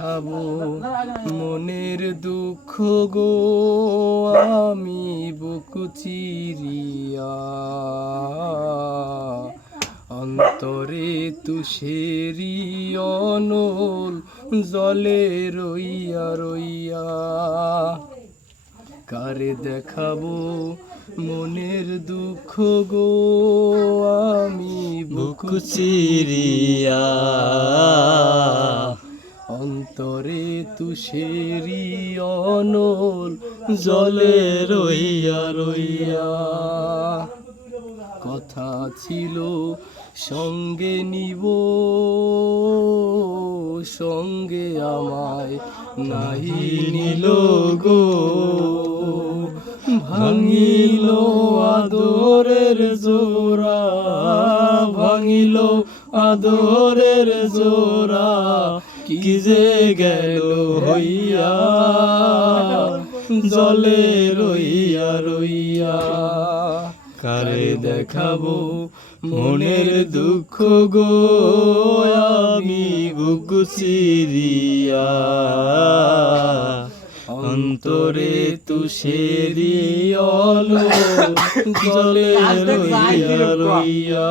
দেখাবো মনের দুঃখ গো আমি বুক চিরিয়া, অন্তরে তুষেরি অনল জলে রইয়া রইয়া। কারে দেখাবো মনের দুঃখ গো আমি বুক চিরিয়া, অন্তরে তুষেরি অনল জলে রইয়া রইয়া। কথা ছিল সঙ্গে নিব, সঙ্গে আমায় নাহি নিল গো, ভাঙিল আদরের জোড়া, ভাঙিল আদরের জোড়া, কি যে গেল হইয়া জলে রইয়া রইয়া। কারে দেখাবো মনের দুঃখ গো আমি বুক চিরিয়া, অন্তরে তুষেরি অলো জলে রইয়া রইয়া।